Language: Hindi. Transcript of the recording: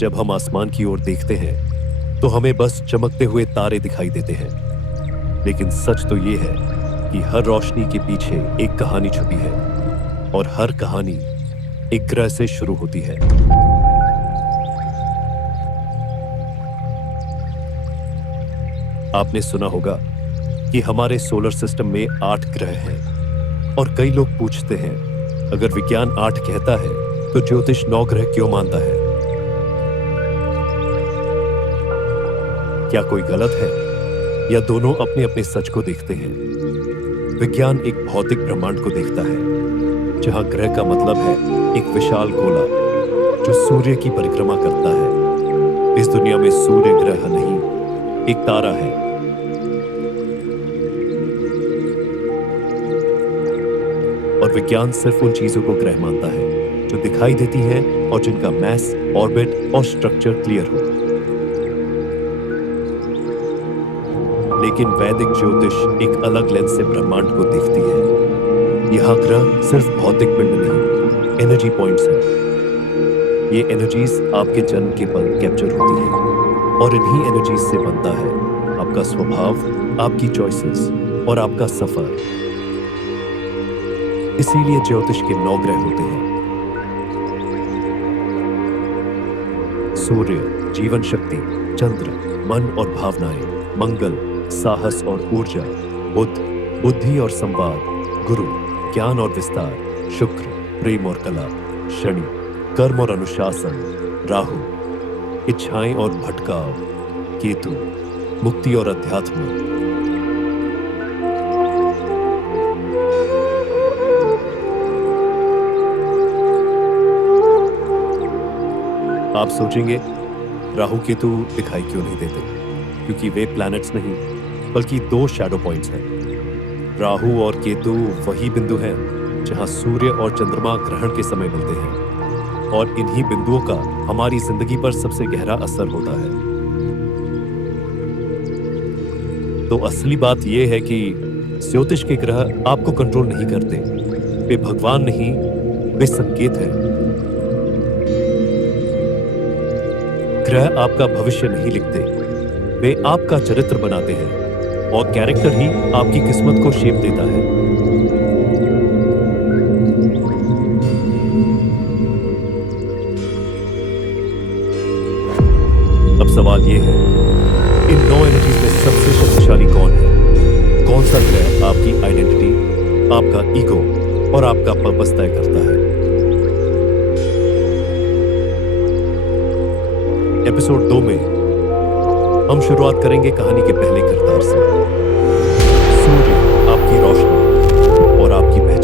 जब हम आसमान की ओर देखते हैं तो हमें बस चमकते हुए तारे दिखाई देते हैं, लेकिन सच तो ये है कि हर रोशनी के पीछे एक कहानी छुपी है और हर कहानी एक ग्रह से शुरू होती है। आपने सुना होगा कि हमारे सोलर सिस्टम में 8 ग्रह हैं और कई लोग पूछते हैं, अगर विज्ञान 8 कहता है तो ज्योतिष 9 ग्रह क्यों मानता है? क्या कोई गलत है या दोनों अपने अपने सच को देखते हैं? विज्ञान एक भौतिक ब्रह्मांड को देखता है जहां ग्रह का मतलब है एक विशाल गोला जो सूर्य की परिक्रमा करता है। इस दुनिया में सूर्य ग्रह नहीं, एक तारा है। और विज्ञान सिर्फ उन चीजों को ग्रह मानता है जो दिखाई देती हैं और जिनका मैस, ऑर्बिट और स्ट्रक्चर क्लियर हो। लेकिन वैदिक ज्योतिष एक अलग लेंस से ब्रह्मांड को देखती है। यहां ग्रह सिर्फ भौतिक पिंड नहीं, एनर्जी पॉइंट्स हैं। ये एनर्जीज आपके जन्म के पल कैप्चर होती हैं और इन्हीं एनर्जीज से बनता है आपका स्वभाव, आपकी चॉइसेस और आपका सफर। इसीलिए ज्योतिष के 9 ग्रह होते हैं। सूर्य जीवन शक्ति, चंद्र मन और भावनाएं, मंगल साहस और ऊर्जा, बुध बुद्धि और संवाद, गुरु ज्ञान और विस्तार, शुक्र प्रेम और कला, शनि कर्म और अनुशासन, राहु इच्छाएं और भटकाव, केतु मुक्ति और अध्यात्म। आप सोचेंगे राहु केतु दिखाई क्यों नहीं देते? क्योंकि वे प्लैनेट्स नहीं बल्कि 2 शैडो पॉइंट्स हैं। राहु और केतु वही बिंदु हैं जहां सूर्य और चंद्रमा ग्रहण के समय मिलते हैं और इन्हीं बिंदुओं का हमारी जिंदगी पर सबसे गहरा असर होता है। तो असली बात यह है कि ज्योतिष के ग्रह आपको कंट्रोल नहीं करते। वे भगवान नहीं, वे संकेत हैं। ग्रह आपका भविष्य नहीं लिखते, वे आपका चरित्र बनाते हैं और कैरेक्टर ही आपकी किस्मत को शेप देता है। अब सवाल यह है, इन 9 एनर्जीज में सबसे शक्तिशाली कौन है? कौन सा ग्रह आपकी आइडेंटिटी, आपका ईगो और आपका पर्पस तय करता है? एपिसोड 2 में हम शुरुआत करेंगे कहानी के पहले किरदार से। सूर्य आपकी रोशनी और आपकी पहचान।